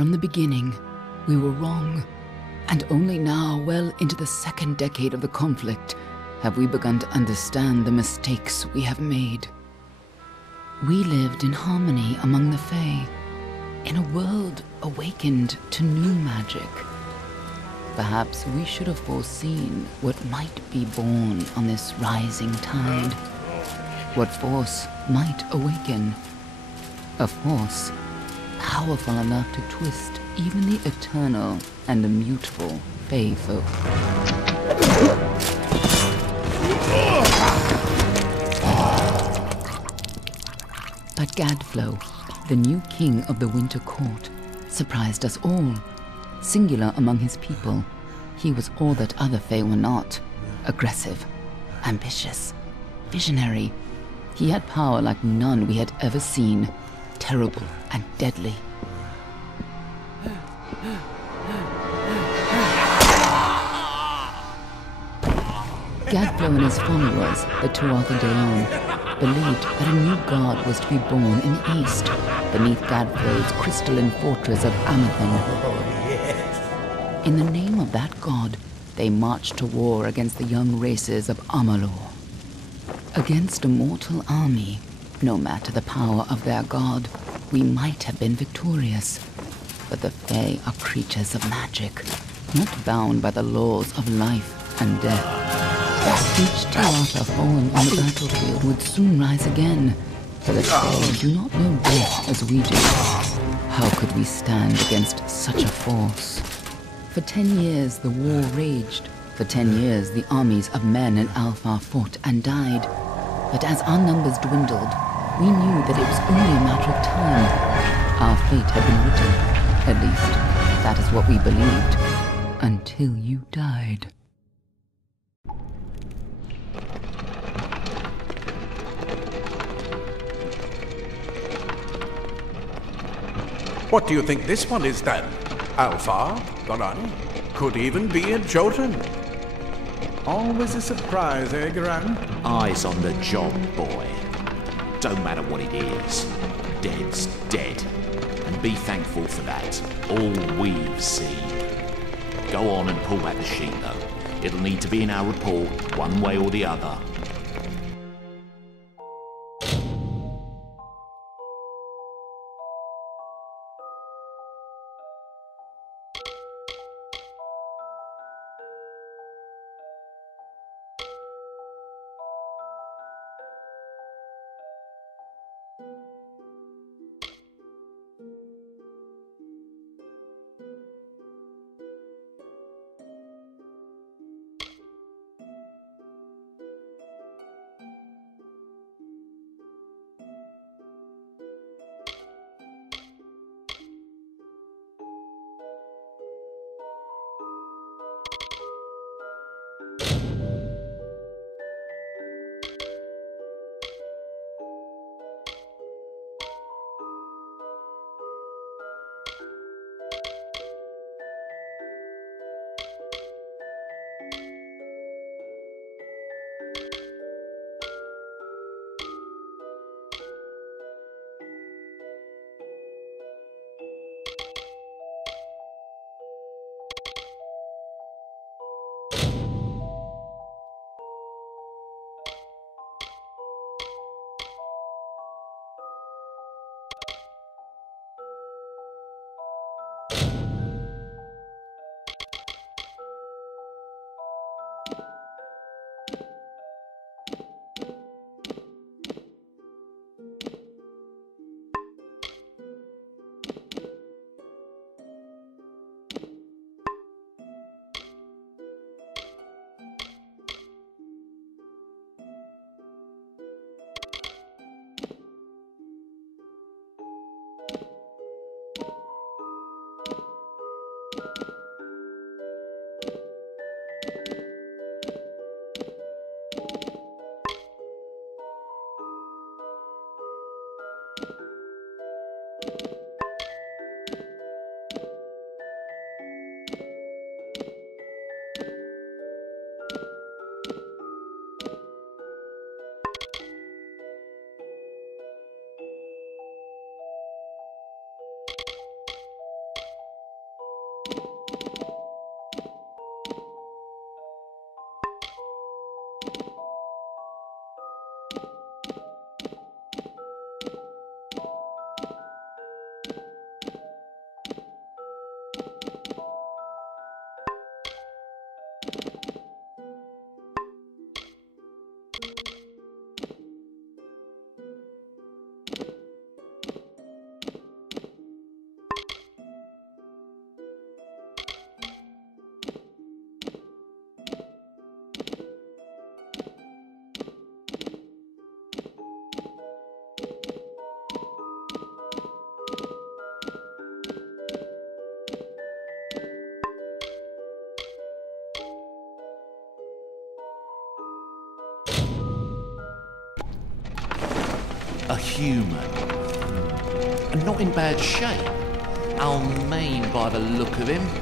From the beginning, we were wrong. And only now, well into the second decade of the conflict, have we begun to understand the mistakes we have made. We lived in harmony among the Fae, in a world awakened to new magic. Perhaps we should have foreseen what might be born on this rising tide. What force might awaken. A force powerful enough to twist even the eternal and immutable Fae folk. But Gadflow, the new king of the Winter Court, surprised us all. Singular among his people, he was all that other Fae were not. Aggressive, ambitious, visionary. He had power like none we had ever seen, terrible and deadly. Gadflow and his followers, the Tuatha De Danann, believed that a new god was to be born in the east, beneath Gadflow's crystalline fortress of Amathen. In the name of that god, they marched to war against the young races of Alamur. Against a mortal army, no matter the power of their god, we might have been victorious. But the Fae are creatures of magic, not bound by the laws of life and death. Each Tuatha fallen on the battlefield would soon rise again, for the Fae do not know death as we do. How could we stand against such a force? For 10 years the war raged. For 10 years the armies of Men and Alpha fought and died. But as our numbers dwindled, we knew that it was only a matter of time. Our fate had been written. At least, that is what we believed. Until you died. What do you think this one is then? Alpha? Garani? Could even be a Jotun. Always a surprise, eh, Garan? Eyes on the job, boy. Don't matter what it is. Dead's dead. And be thankful for that. All we've seen. Go on and pull back the sheet, though. It'll need to be in our report, one way or the other. A human. And not in bad shape. I'll mean by the look of him.